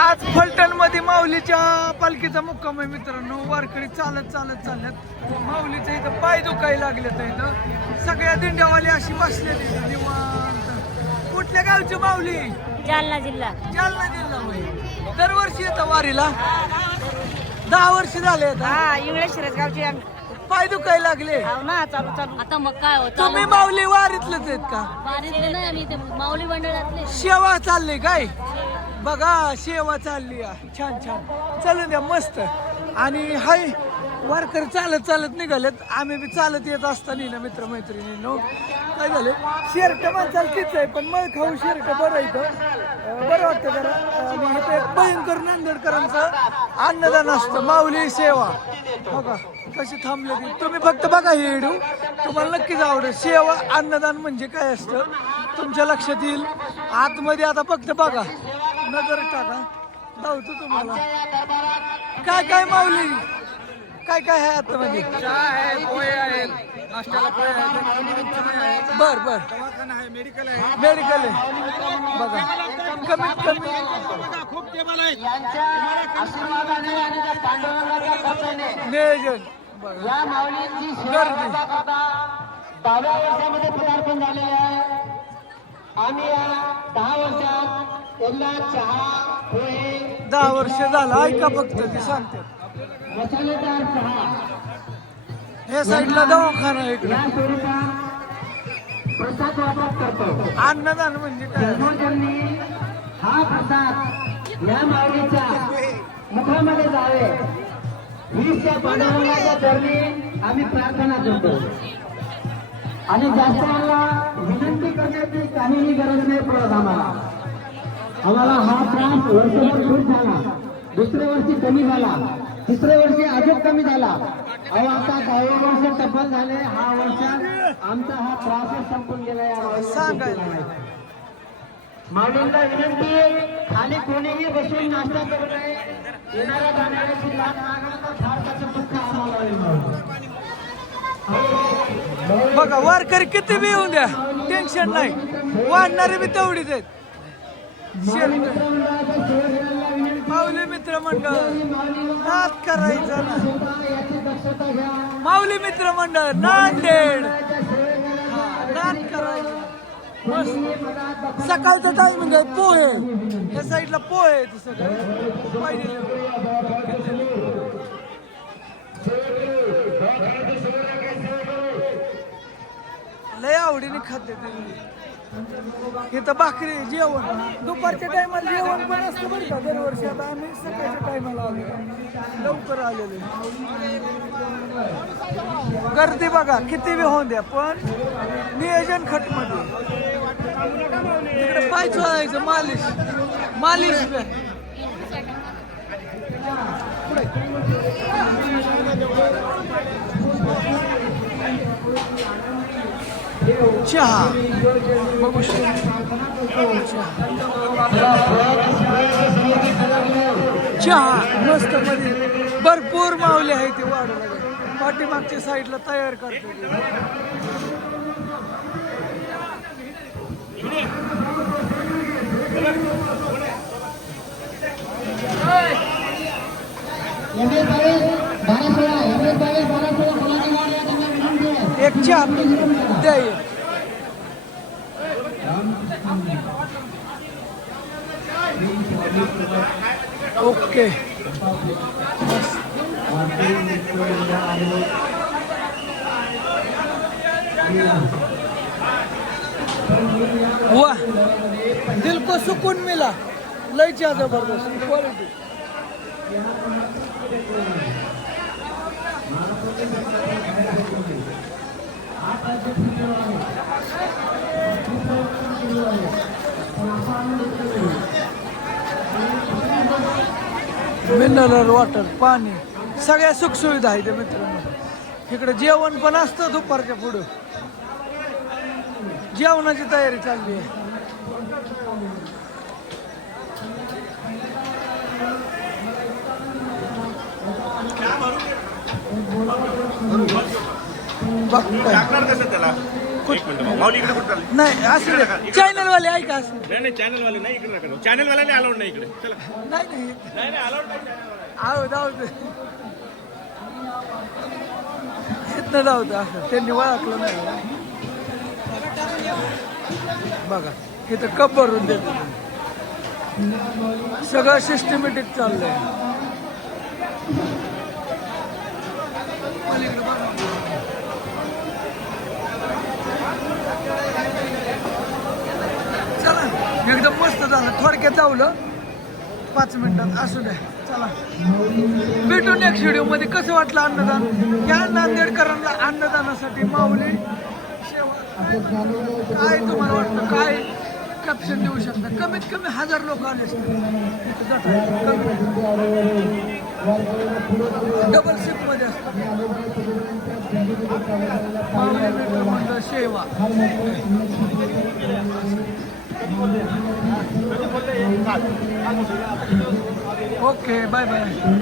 आज फलटणमध्ये माऊलीच्या पालखीचा मुक्काम आहे मित्रांनो. वारकरी चालत चालत चालत माऊलीच्या इथं पाय दुखायला लागलेत इथं. सगळ्या दिंड्यावाले अशी बसलेली इथं निवांत. कुठल्या गावची माऊली? जालना जिल्हा. जालना जिल्हा होय. दरवर्षी येतं वारीला? दहा वर्ष झाले आता. हा इंग्लिश गावची पाय दुखायला लागले. ना चालू चालू. आता मग काय होत तुम्ही माऊली वारीतलेच आहेत का? नाही आम्ही ते माऊली मंडळातले. शेवा चालली काय? बघा शेवा चालली आहे. छान छान. चालू द्या मस्त. आणि हाय वारकरी चालत चालत निघालेत. आम्ही बी चालत येत असताना ना मित्र मैत्रिणींनो काय झालं? शेरट माणसाला तीच आहे पण मग खाऊ शेरट बरं इथं. बरं वाटतं जरा. आणि इथं एक भयंकर नांदेडकरांचं अन्नदान असतं माऊली सेवा बघा कशी थांबले ती. तुम्ही फक्त बघा हे व्हिडिओ. तुम्हाला नक्कीच आवडेल. सेवा अन्नदान म्हणजे काय असतं? तुमच्या लक्षात येईल. आतमध्ये आता फक्त बघा. नजर टाका. धावतो तुम्हाला. काय काय माऊली? काय काय आहे आतमध्ये बर बर. मेडिकल आहे. बघा. कमीत कमी. नियोजन. बघा या माऊलींची सेवा गर्दी. दहाव्या वर्षामध्ये पदार्पण झालेले आहे. आम्ही या दहा वर्षात त्यांना चहा पोहे दहा वर्ष झालं ऐका फक्त ते सांगतात मसालेदार चहा. या साईडला दवाखाना आहे इकडे. या स्वरूपात प्रसाद वाटप करतो. अन्नदान म्हणजे काय? हा प्रसाद या माऊलीच्या मुखामध्ये जावे. त्या पांडुरंगाच्या चरणी आम्ही प्रार्थना करतो. आणि जास्तांना विनंती करण्याची काहीही गरज नाही पडत आम्हाला. आम्हाला हा त्रास वर्षभर खूप झाला. दुसऱ्या वर्षी कमी झाला. तिसऱ्या वर्षी अजून कमी झाला. अहो आता दहावे वर्ष टप्पल झाले. हा वर्ष आमचा हा त्रासच संपून गेला या माऊलीने सांगायला. केला आहे. माऊलींना विनंती आहे, खाली कोणीही बसून नाश्ता करू नये. येणाऱ्या जाणाऱ्याची लाट फार त्याचं दुःख आम्हाला. बघा वारकरी किती बी येऊन द्या. टेन्शन नाही. वाढणारे बी तेवढीच आहेत. माऊली मित्र मंडळ नाद करायचा ना. माऊली मित्र मंडळ नांदेड नाद करायचं. सकाळचं टायमिंग म्हणजे पोहे. या साईडला पोहे सगळं पाहिजे. लय आवडीने खाते ते. इथं भाकरी जेवण. दुपारच्या टायमाला जेवण पण असतं बरं का दरवर्षी. आता आम्ही सकाळच्या टायमाला आलो. लवकर आलेलो गर्दी बघा किती बी होऊन द्या पण नियोजन खटमध्ये. इकडे पाय चोळायचं मालिश. मालिश बी. चहा. बघू शकतो. चहा. मस्त मध्ये भरपूर मावले आहे ते वाढवलं पाठीमागच्या साईडला तयार करतो विनंती आहे एक चहा द्या वाह दिल को सुकून मिला लय जबरदस्त क्वालिटी मिनरल वॉटर पाणी सगळ्या सुखसुविधा आहेत मित्रांनो. इकडे जेवण पण असतं दुपारच्या पुढं. जेवणाची तयारी चालली आहे. एक मिनिट भाऊ. माऊली इकडे कुठं चालली? नाही असं नाही चॅनल वाले ऐका असं नाही नाही चॅनल वाले नाही इकडे नका चॅनल वाल्याने अलाउड नाही इकडे. चला. नाही नाही. नाही नाही अलाउड नाही आहो जाऊ दे. इथनं जाऊ दे. असं त्यांनी ओळखलं नाही. बघा इथं कप भरून देत. सगळं सिस्टमॅटिक चाललंय. झालं पाच मिनिटात असू द्या. चला. भेटू नेक्स्ट व्हिडिओमध्ये. कसं वाटलं अन्नदान? या नांदेडकरांना अन्नदानासाठी माऊली सेवा. काय तुम्हाला वाटतं? काय कॅप्शन देऊ शकता? कमीत कमी हजार लोक आले डबल शिफ्टमध्ये असतात. माऊली मित्र मंडळ सेवा. Okay bye bye